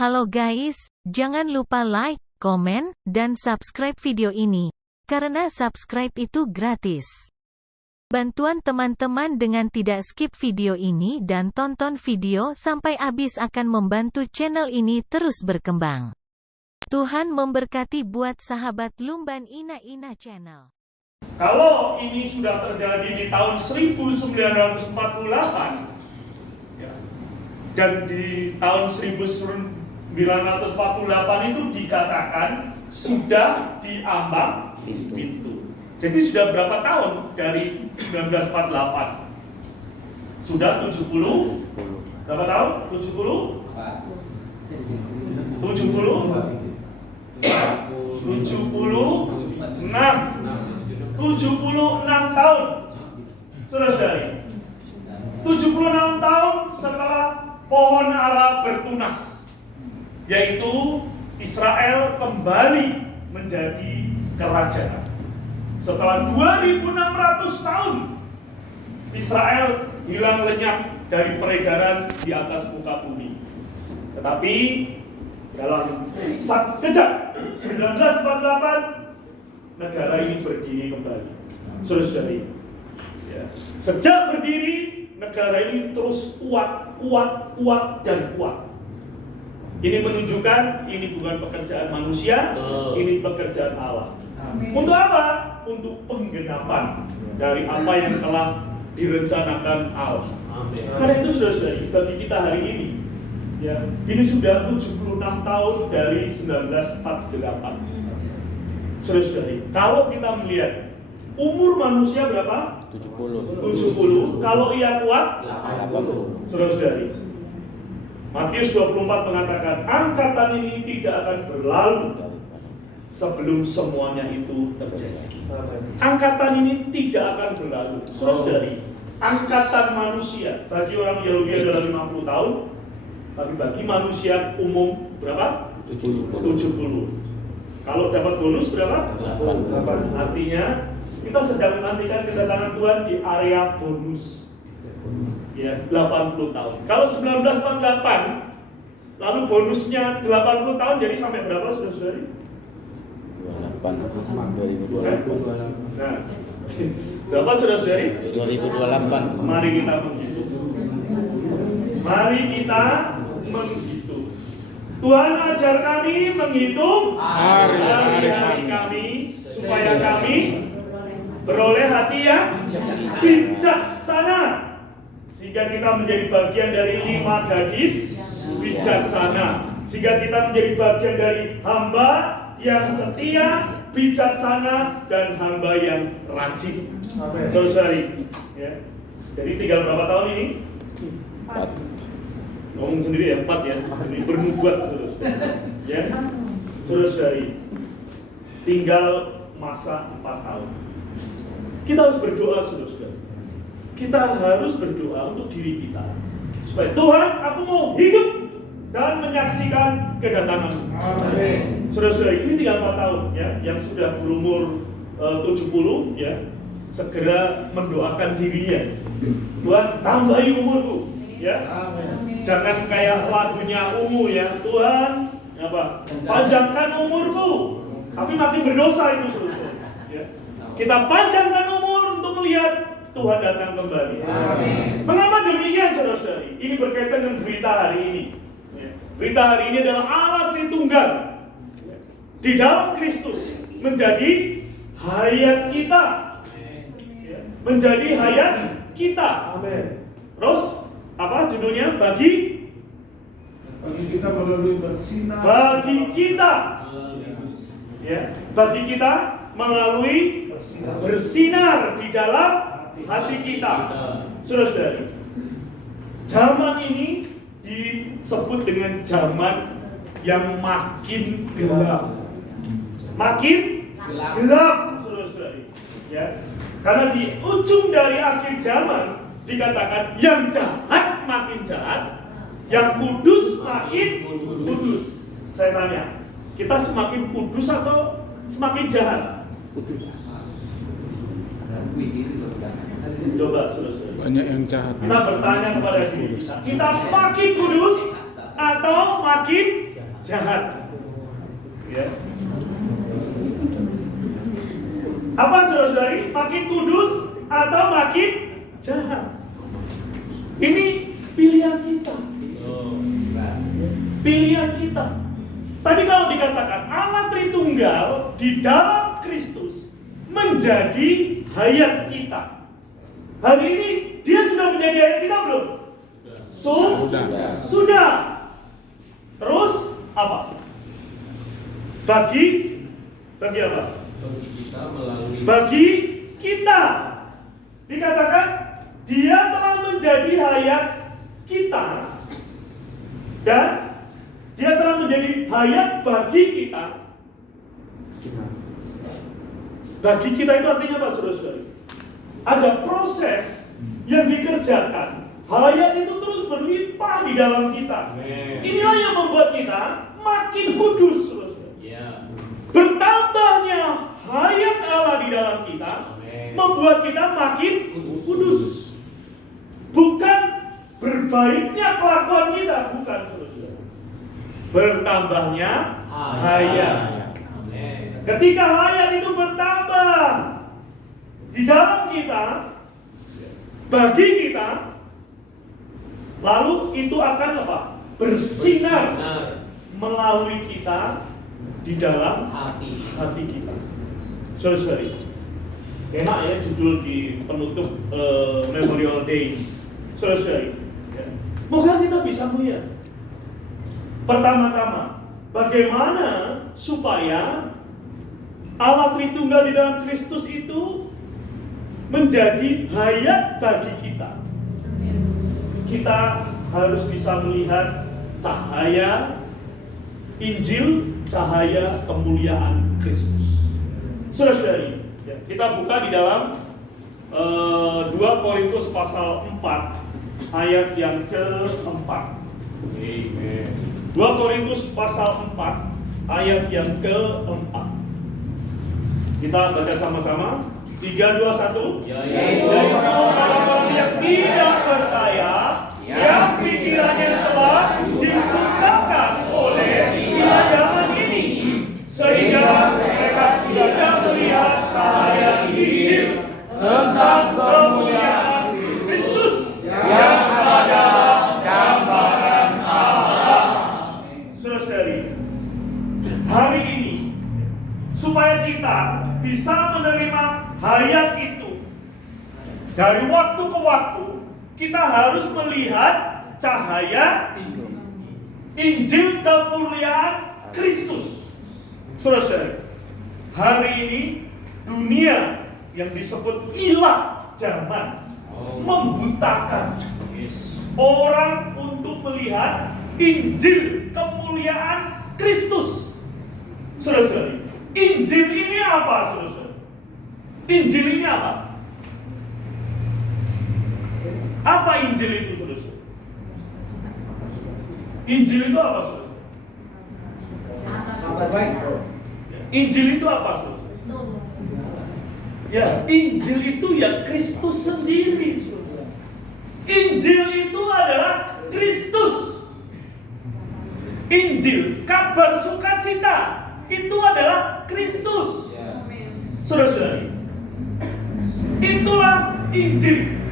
Halo guys, jangan lupa like, komen, dan subscribe video ini. Karena subscribe itu gratis. Bantuan teman-teman dengan tidak skip video ini dan tonton video sampai habis akan membantu channel ini terus berkembang. Tuhan memberkati buat sahabat Lumban Ina Channel. Kalau ini sudah terjadi di tahun 1948 ya, dan di tahun 1948 itu dikatakan sudah diambang pintu. Jadi sudah berapa tahun dari 1948? Sudah 70? Berapa tahun? 70? 76 tahun. Saudara-saudari, 76 tahun setelah pohon ara bertunas, yaitu Israel kembali menjadi kerajaan. Setelah 2600 tahun Israel hilang lenyap dari peredaran di atas muka bumi. Tetapi dalam sekejap 1948 negara ini berdiri kembali. Saudara-saudari, ya, sejak berdiri negara ini terus kuat dan kuat. Ini menunjukkan ini bukan pekerjaan manusia, ini pekerjaan Allah. Amin. Untuk apa? Untuk penggenapan dari apa yang telah direncanakan Allah. Amin. Karena itu saudara-saudari, bagi kita hari ini, ya, ini sudah 76 tahun dari 1948. Saudara-saudari, kalau kita melihat umur manusia berapa? 70. Kalau ia kuat? 80. Saudara-saudari, Matius 24 mengatakan angkatan ini tidak akan berlalu sebelum semuanya itu terjadi. Angkatan ini tidak akan berlalu. Saudara-saudari, angkatan manusia bagi orang Yahudi adalah 50 tahun, tapi bagi manusia umum berapa? 70. Kalau dapat bonus berapa? 8. Artinya kita sedang menantikan kedatangan Tuhan di area bonus. Ya, 80 tahun. Kalau 1948 lalu bonusnya 80 tahun, jadi sampai berapa saudara-saudari? 2028. Nah, berapa saudara-saudari? 2028. Mari kita menghitung. Tuhan ajar kami menghitung hari-hari kami supaya kami beroleh hati yang bijaksana, sehingga kita menjadi bagian dari 5 gadis bijaksana, sehingga kita menjadi bagian dari hamba yang setia, bijaksana, dan hamba yang rajin. Saudari, ya. Jadi tinggal berapa tahun ini? 4. Ngomong sendiri ya, 4 ya. Ini bernubuat saudara-saudari. Ya, saudara-saudari, tinggal masa 4 tahun. Kita harus berdoa saudara-saudari. Kita harus berdoa untuk diri kita supaya Tuhan, aku mau hidup dan menyaksikan kedatangan-Mu. Amin. Saudara-saudari, ini tinggal 4 tahun ya, yang sudah berumur 70 ya, segera mendoakan dirinya. Tuhan, tambahi umurku ya. Amin. Jangan kayak lagunya Ungu ya, Tuhan apa? Panjangkan umurku. Tapi makin berdosa itu saudara. Ya. Kita panjangkan umur untuk melihat Tuhan datang kembali. Amin. Mengapa demikian saudara-saudari? Ini berkaitan dengan berita hari ini. Ya. Berita hari ini adalah Allah Tritunggal di dalam Kristus menjadi hayat kita. Ya. Menjadi hayat kita. Amin. Terus apa judulnya? Bagi kita melalui bersinar. Bagi kita, ya, bagi kita melalui bersinar di dalam hati kita. Saudara-saudari, zaman ini disebut dengan zaman yang makin gelap. Makin gelap, saudara-saudari. Ya, karena di ujung dari akhir zaman dikatakan yang jahat makin jahat, yang kudus makin kudus. Saya tanya, kita semakin kudus atau semakin jahat? Coba saudara. Banyak yang jahat. Kita bertanya kepada diri kita makin kudus atau makin jahat. Ya. Apa saudara-saudari? Makin kudus atau makin jahat? Ini pilihan kita. Pilihan kita. Tadi kalau dikatakan Allah Tritunggal di dalam Kristus menjadi hayat kita. Hari ini dia sudah menjadi hayat kita belum? Sudah. Terus apa? Bagi apa? Bagi kita. Dikatakan dia telah menjadi hayat kita. Dan dia telah menjadi hayat bagi kita. Bagi kita itu artinya apa, saudara-saudari? Ada proses yang dikerjakan. Hayat itu terus berlimpah di dalam kita. Inilah yang membuat kita makin kudus, saudara-saudari. Bertambahnya hayat Allah di dalam kita membuat kita makin kudus. Bukan berbaiknya kelakuan kita, bukan, saudara-saudari. Bertambahnya hayat. Ketika hayat itu bertambah di dalam kita, bagi kita, lalu itu akan apa? Bersinar melalui kita di dalam hati kita. Saudara-saudari, enak ya judul di penutup Memorial Day. Saudara-saudari, ya. Moga kita bisa melihat pertama-tama bagaimana supaya Allah Tritunggal di dalam Kristus itu menjadi hayat bagi kita. Kita harus bisa melihat cahaya Injil, cahaya kemuliaan Kristus. Saudara-saudari, ya, kita buka di dalam 2 Korintus pasal 4 ayat yang ke-4. 2 Korintus pasal 4 ayat yang ke-4. Kita baca sama-sama. 3, 2, 1. Dari orang-orang yang tidak percaya, yang pikirannya telah dibutakan oleh pelajaran ini, sehingga mereka tidak melihat cahaya Injil tentang kemuliaan Kristus yang ada gambaran Allah. Saudara-saudari, hari ini supaya kita bisa menerima hayat itu, dari waktu ke waktu kita harus melihat cahaya Injil kemuliaan Kristus. Saudara-saudari, hari ini dunia yang disebut ilah zaman membutakan orang untuk melihat Injil kemuliaan Kristus. Saudara-saudari, Injil ini apa, saudara-saudara? Injil ini apa? Apa Injil itu, saudara-saudara? Injil itu apa, saudara? Kabar baik. Injil itu apa, saudara? Ya, Injil itu ya Kristus sendiri, saudara. Injil itu adalah Kristus. Injil, kabar sukacita, itu adalah Kristus. Saudara-saudari, itulah Injil.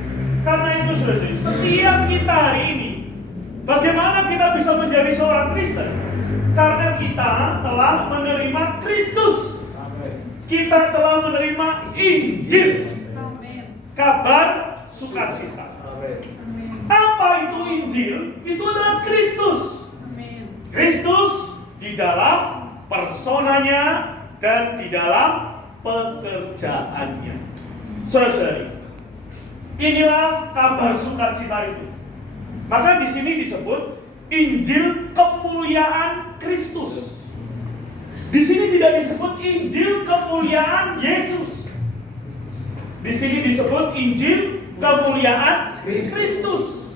Karena itu, saudara-saudari, setiap kita hari ini, bagaimana kita bisa menjadi seorang Kristen? Karena kita telah menerima Kristus. Kita telah menerima Injil, kabar sukacita. Apa itu Injil? Itu adalah Kristus. Kristus di dalam personanya dan di dalam pekerjaannya. Saudara-saudari, inilah kabar sukacita itu. Maka di sini disebut Injil kemuliaan Kristus. Di sini tidak disebut Injil kemuliaan Yesus. Di sini disebut Injil kemuliaan Kristus.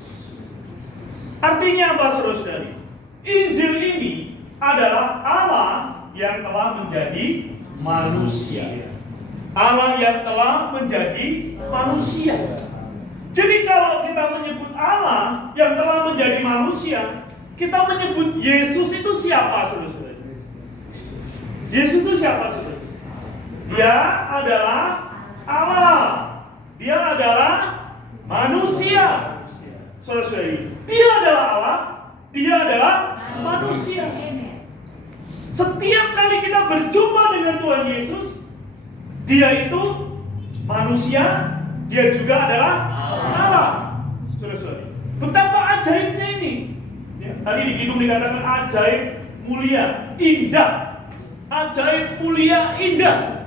Artinya apa, saudara-saudari? Injil ini adalah Allah yang telah menjadi manusia. Allah yang telah menjadi manusia. Jadi kalau kita menyebut Allah yang telah menjadi manusia, kita menyebut Yesus itu siapa, saudara-saudara? Yesus itu siapa, saudara? Dia adalah Allah. Dia adalah manusia. Saudara-saudari, dia adalah Allah, dia adalah manusia. Setiap kali kita berjumpa dengan Tuhan Yesus, dia itu manusia, dia juga adalah Allah. Saudara-saudari, betapa ajaibnya ini. Ya, tadi di Kidung dikatakan ajaib, mulia, indah. Ajaib, mulia, indah.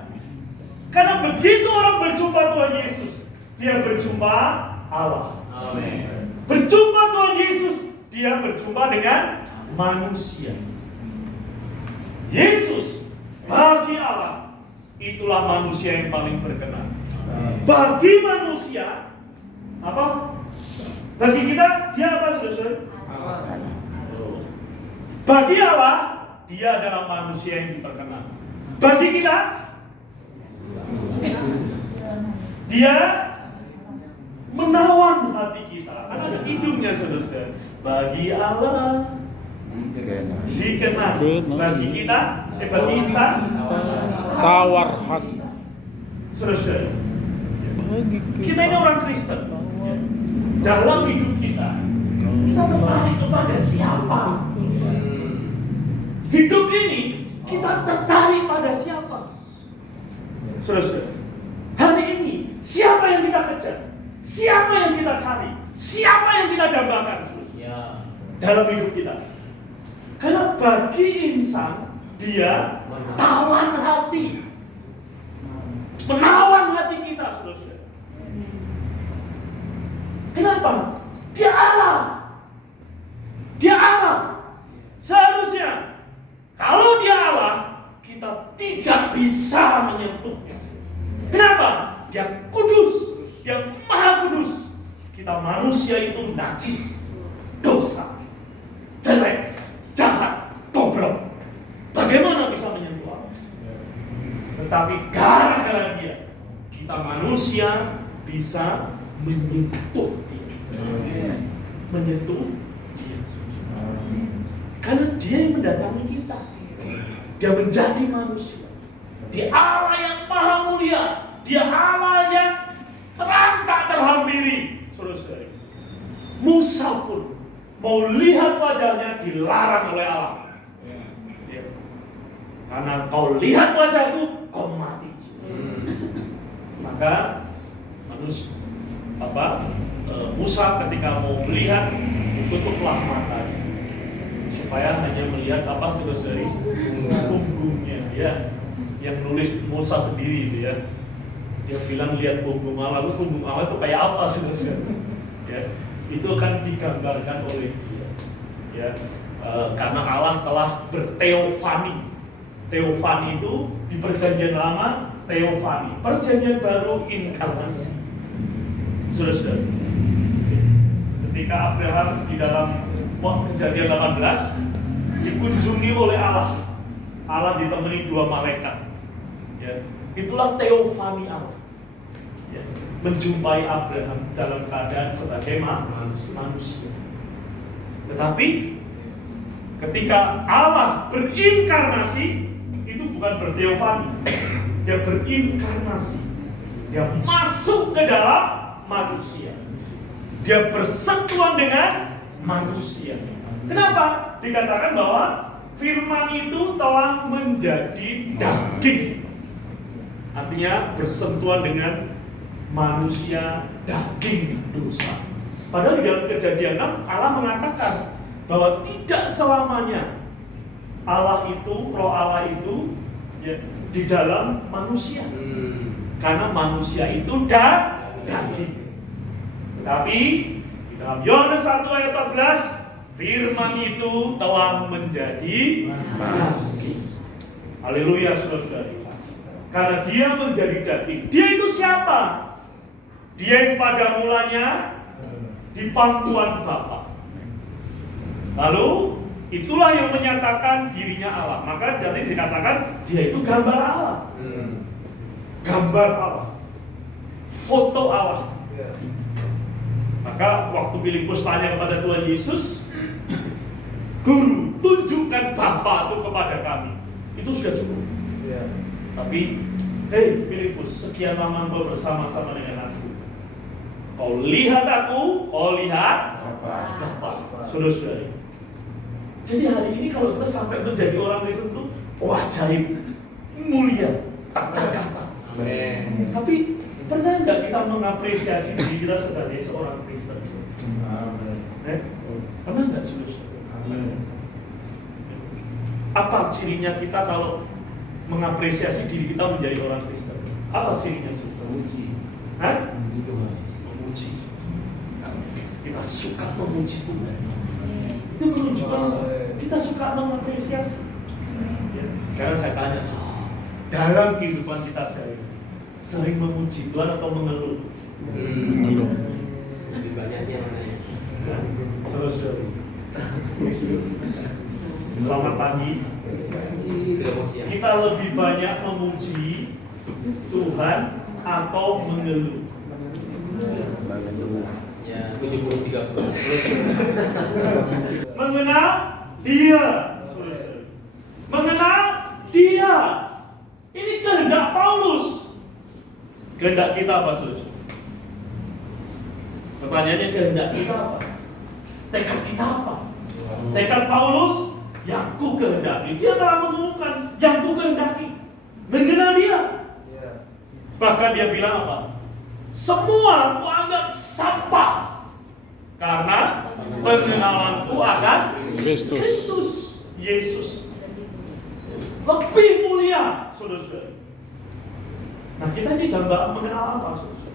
Karena begitu orang berjumpa Tuhan Yesus, dia berjumpa Allah. Amin. Berjumpa Tuhan Yesus, dia berjumpa dengan manusia. Yesus bagi Allah itulah manusia yang paling berkenan. Bagi manusia apa? Bagi kita dia apa, saudara? Bagi Allah dia adalah manusia yang diperkenan. Bagi kita dia menawan hati kita. Kan ada hidungnya, saudara. Bagi Allah dikenal. Bagi kita, bagi insan Tawar hati. saudara. Kita ini orang Kristen. Dalam hidup kita tertarik kepada siapa? Hidup ini kita tertarik pada siapa? Saudara, hari ini siapa yang kita kejar? Siapa yang kita cari? Siapa yang kita dambakan? Dalam hidup kita. Karena bagi insan dia tawan hati, menawan hati kita, saudara. Kenapa? Dia Allah. Dia Allah. Seharusnya kalau dia Allah, kita tidak bisa menyentuhnya. Kenapa? Dia kudus, dia maha kudus. Kita manusia itu najis, dosa, jelek, jahat, goblok. Bagaimana bisa menyentuh Allah? Tetapi gara-gara dia, kita manusia bisa menyentuh dia. Menyentuh dia. Karena dia yang mendatangi kita. Dia menjadi manusia. Dia Allah yang maha mulia. Dia Allah yang terang tak terhampiri. Saudara-saudari, Musa pun mau lihat wajahnya dilarang oleh Allah. Ya. Karena kau lihat wajahku, kau mati. Maka Musa ketika mau melihat, tutuplah matanya supaya hanya melihat apa, saudara-saudari, punggungnya. Ya, yang nulis Musa sendiri itu ya. Dia bilang lihat punggung Allah. Lalu punggung Allah itu kayak apa, saudara-saudari? Ya, itu kan digambarkan oleh dia. Ya, karena Allah telah berteofani. Teofani itu di Perjanjian Lama, teofani. Perjanjian Baru, inkarnasi. Saudara-saudari, ketika Abraham di dalam Kejadian 18 dikunjungi oleh Allah. Allah ditemani 2 malaikat. Ya, itulah teofani Allah. Ya, menjumpai Abraham dalam keadaan sebagai manusia. Tetapi ketika Allah berinkarnasi, itu bukan berteofani. Dia berinkarnasi. Dia masuk ke dalam manusia. Dia bersentuhan dengan manusia. Kenapa? Dikatakan bahwa firman itu telah menjadi daging. Artinya bersentuhan dengan manusia, daging dosa. Padahal di dalam Kejadian 6 Allah mengatakan bahwa tidak selamanya Allah itu, roh Allah itu ya, di dalam manusia. Karena manusia itu daging. Tetapi di dalam Yohanes 1 ayat 14, firman itu telah menjadi daging. Haleluya, saudara-saudari. Karena dia menjadi daging. Dia itu siapa? Dia yang pada mulanya di pangkuan Bapa. Lalu itulah yang menyatakan dirinya Allah. Maka dari dikatakan dia itu gambar Allah. Gambar Allah. Foto Allah. Maka waktu Filipus tanya kepada Tuhan Yesus, Guru, tunjukkan Bapa itu kepada kami. Itu sudah cukup. Ya. Tapi, hei Filipus, sekian lama engkau bersama-sama dengan aku. Kau lihat aku, kau lihat Bapa. Saudara-saudari. Jadi hari ini kalau kita sampai menjadi orang Kristen itu, ajaib, mulia, tak terkata. Amin. Tapi pernah nggak kita mengapresiasi diri kita sebagai seorang Kristen? Pernah nggak saudara? Apa cirinya kita kalau mengapresiasi diri kita menjadi orang Kristen? Apa cirinya saudara? Memuji. Kita suka memuji Tuhan. Itu menunjukkan kita suka mengapresiasi. Ya. Sekarang saya tanya, dalam kehidupan kita sering memuji Tuhan atau mengeluh? Mengeluh. Lebih banyaknya mana ya? Saudara-saudari. Selamat pagi. Kita lebih banyak memuji Tuhan atau mengeluh? Ya, 70-30. Mengenal Dia, saudara-saudari. Mengenal Dia. Ini kehendak Paulus. Kehendak kita apa, saudara? Pertanyaannya, kehendak kita apa? Tekad kita apa? Tekad Paulus, yang ku kehendaki. Dia telah mengumumkan yang ku kehendaki. Mengenal Dia. Bahkan dia bilang apa? Semua ku anggap sampah karena pengenalanku akan Kristus Yesus. Lebih mulia, saudara-saudara. Nah, kita ini gambaran mengenal apa, saudara?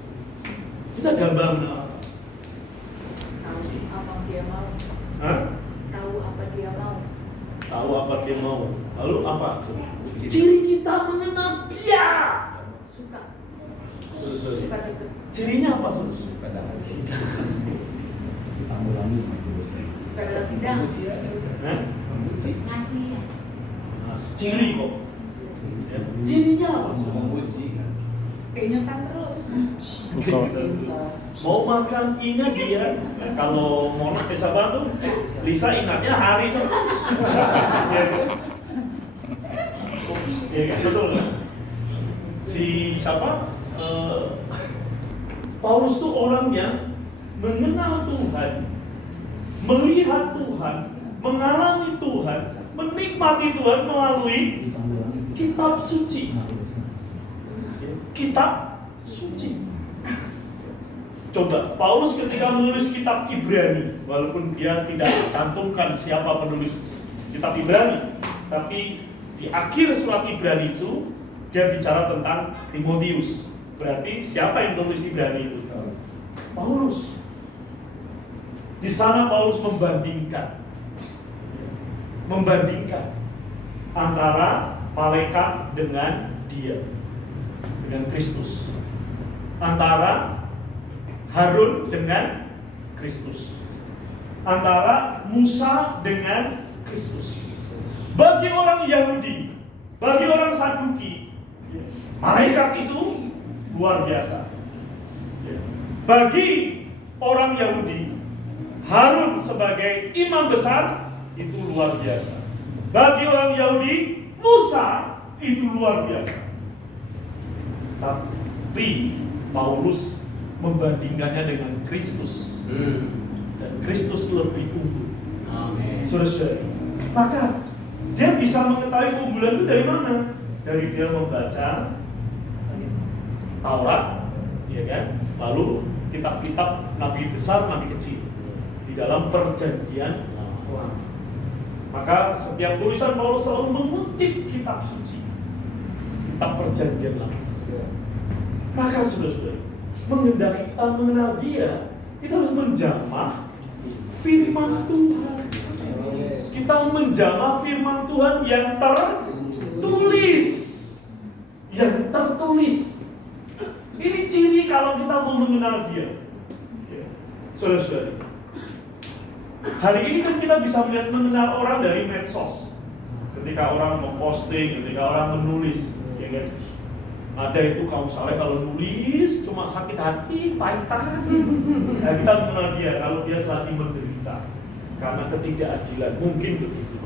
Kita gambaran mengenal apa? Tahu apa dia mau. Hah? Tahu apa dia mau. Tahu apa dia mau. Lalu apa? Ciri kita mengenal Dia. Suka. Saudara-saudara. Suka deket. Cirinya apa, saudara? Suka dalam sidang. Hah? Masih ya. Nah, ciri kok. Ya. Cirinya apa, saudara? Keingetan terus. Mau makan ingat dia. Kalau mau ke Sabah tuh Lisa ingatnya hari itu. Ya kan? Ya kan? Betul kan? Si siapa? Paulus tuh orang yang mengenal Tuhan, melihat Tuhan, mengalami Tuhan, menikmati Tuhan melalui kitab suci. Kitab suci. Coba, Paulus ketika menulis kitab Ibrani, walaupun dia tidak cantumkan siapa penulis kitab Ibrani, tapi di akhir surat Ibrani itu dia bicara tentang Timotius. Berarti siapa yang menulis Ibrani itu? Paulus. Di sana Paulus membandingkan antara malaikat dengan dia, dengan Kristus, antara Harun dengan Kristus, antara Musa dengan Kristus. Bagi orang Yahudi, bagi orang Saduki, malaikat itu luar biasa. Bagi orang Yahudi, Harun sebagai imam besar itu luar biasa. Bagi orang Yahudi, Musa itu luar biasa. Tapi Paulus membandingkannya dengan Kristus. Dan Kristus lebih unggul. Saudara-saudari, maka dia bisa mengetahui keunggulan itu dari mana? Dari dia membaca Taurat, ya kan? Lalu kitab-kitab nabi besar, nabi kecil di dalam perjanjian lama. Maka setiap tulisan Paulus selalu mengutip kitab suci, kitab perjanjian lama. Maka saudara-saudari, mengendaki kita mengenal Dia, kita harus menjamah firman Tuhan. Kita menjamah firman Tuhan yang tertulis. Ini ciri kalau kita mau mengenal Dia. Saudara-saudari, hari ini kan kita bisa mengenal orang dari medsos. Ketika orang memposting, ketika orang menulis, ya kan? Ada itu kaum saleh kalau nulis cuma sakit hati, pahit hati. Nah, kita mengenal dia kalau dia lagi menderita. karena ketidakadilan. Mungkin begitu.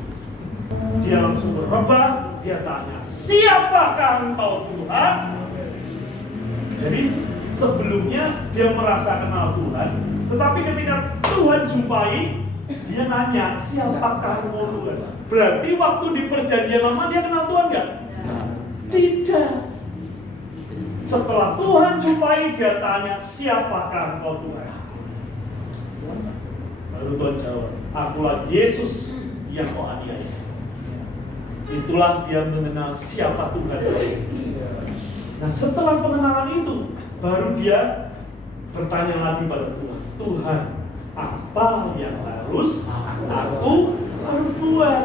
Dia langsung berubah, dia tanya, siapakah engkau Tuhan? Jadi sebelumnya dia merasa kenal Tuhan, tetapi ketika Tuhan jumpai, dia nanya, siapakah engkau Tuhan? Berarti waktu di perjanjian lama dia kenal Tuhan nggak? Tidak. Setelah Tuhan jumpai, dia tanya, siapakah engkau Tuhan? Lalu Tuhan jawab, akulah Yesus yang kau aniaya. Itulah dia mengenal siapa Tuhan. Nah, setelah pengenalan itu, baru dia bertanya lagi pada Tuhan, Tuhan, apa yang harus aku perbuat?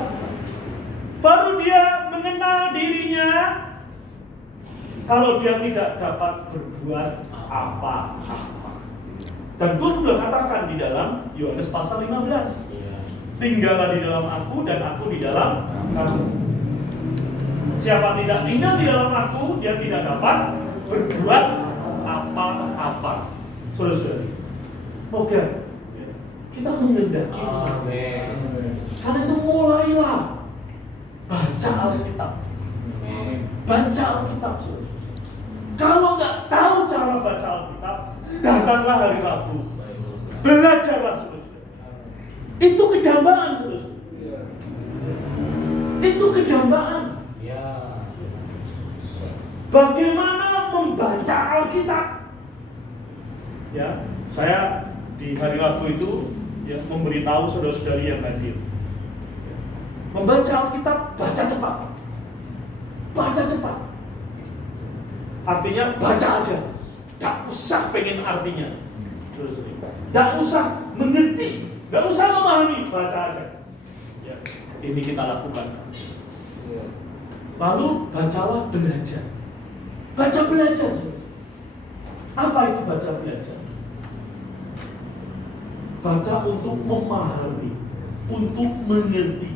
Baru dia mengenal dirinya kalau dia tidak dapat berbuat apa-apa. Dan Tuhan sudah katakan di dalam Yohanes pasal 15, tinggallah di dalam aku dan aku di dalam kamu. Siapa tidak tinggal di dalam aku, dia tidak dapat berbuat apa-apa. Saudara-saudari, moga kita mengendaki. Amin. Karena itu mulailah baca Alkitab. Baca Alkitab, saudara. Kalau nggak tahu cara baca Alkitab, datanglah hari Rabu. Belajarlah, saudara. Itu kedambaan, saudara. Itu kedambaan. Bagaimana membaca Alkitab? Ya, saya di hari Rabu itu ya memberitahu saudara-saudari yang hadir. Membaca Alkitab, baca cepat. Baca cepat. Artinya baca aja. Tidak usah pengen artinya. Tidak usah mengerti. Tidak usah memahami. Baca aja. Ya, ini kita lakukan. Lalu bacalah belajar. Baca belajar. Apa itu baca belajar? Baca untuk memahami, untuk mengerti.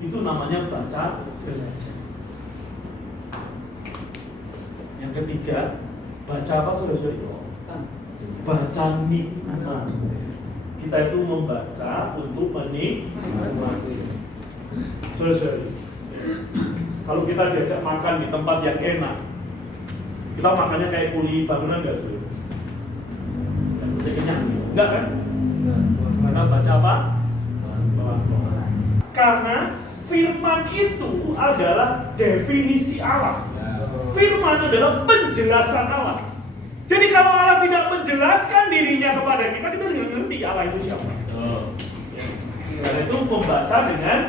Itu namanya baca belajar. Yang ketiga, baca apa saudara-saudari? Baca nikmat. Kita itu membaca untuk menikmati. Saudara-saudari, kalau kita diajak makan di tempat yang enak, kita makannya kayak kuli bangunan nggak saudara? Bisa kenyang? Enggak kan? Karena baca apa? Karena firman itu adalah definisi Allah. Firman adalah penjelasan Allah. Jadi kalau Allah tidak menjelaskan dirinya kepada kita tidak ngerti Allah itu siapa. Karena itu membaca dengan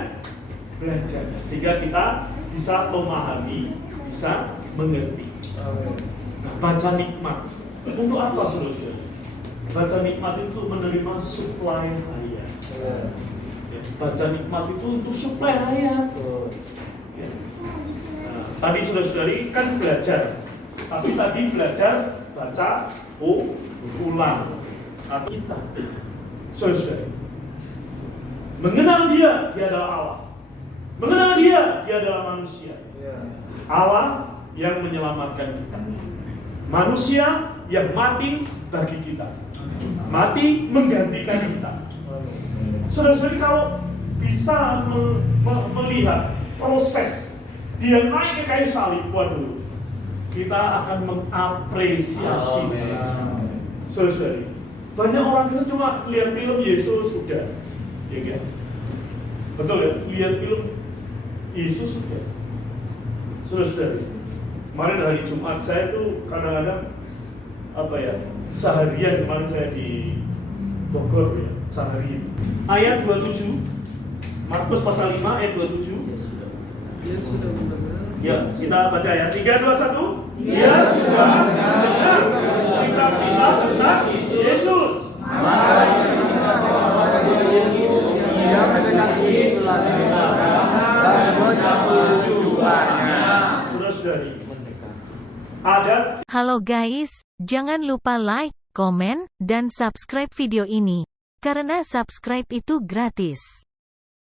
belajar, sehingga kita bisa memahami, bisa mengerti. Nah, baca nikmat untuk apa saudara? Baca nikmat itu menerima suplai harian. Baca nikmat itu untuk suplai harian. Nah, tadi saudara-saudari kan belajar, tapi tadi belajar baca ulang atau kita. Saudara-saudari, mengenal dia adalah Allah. Mengenal dia adalah manusia. Allah yang menyelamatkan kita. Manusia yang mati bagi kita. Mati menggantikan kita. Saudara-saudari, kalau bisa melihat proses dia naik ke kayu salib, waduh, kita akan mengapresiasi. Saudara-saudari, banyak orang itu cuma lihat film Yesus sudah, ya kan? Betul ya? Lihat film Yesus sudah. Saudara-saudari, kemarin hari Jumat saya tuh kadang-kadang seharian kemarin saya di Bogor ya, sehari. Ayat 27, Markus pasal 5 ayat 27. Ya, kita baca ya. 3, 2, 1. Dia sudah mendengar berita-berita tentang Yesus. Dia mendekati setelah dan menyambut jumpanya. Saudara-saudari, ada. Halo guys, jangan lupa like, komen, dan subscribe video ini. Karena subscribe itu gratis.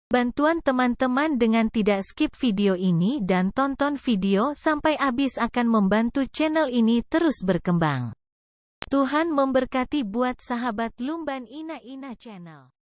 Bantuan teman-teman dengan tidak skip video ini dan tonton video sampai habis akan membantu channel ini terus berkembang. Tuhan memberkati buat sahabat Lumban Ina Ina Channel.